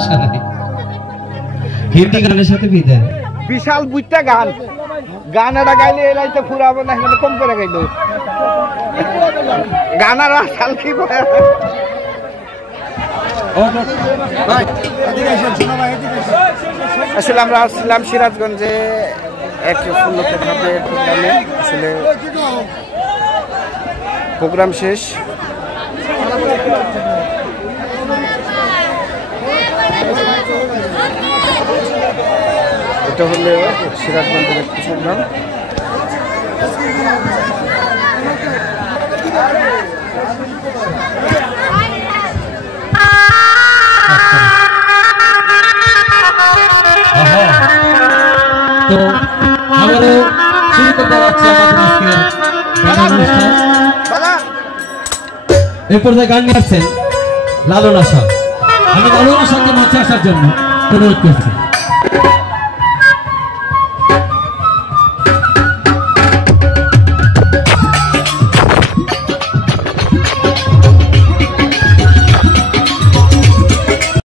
সমস্যা নাই। হিন্দি গানের সাথে বিদায় বিশাল বুইটা গান গান এটা গাইলে এলাইতে ফুরাবো না মানে কম করে গাইলো গান আর সাল কি আসলে আমরা আসছিলাম সিরাজগঞ্জে একটু প্রোগ্রামে আসলে প্রোগ্রাম শেষ এটা হলো সিরাজগঞ্জের একটি প্রোগ্রাম তো আবারও শুরু করতে যাচ্ছি আমাদের আজকের গানের অনুষ্ঠান। এই পর্যায়ে গান নিয়ে আসছেন লালন আশা। আমি লালন আশাকে মঞ্চে আসার জন্য অনুরোধ করছি।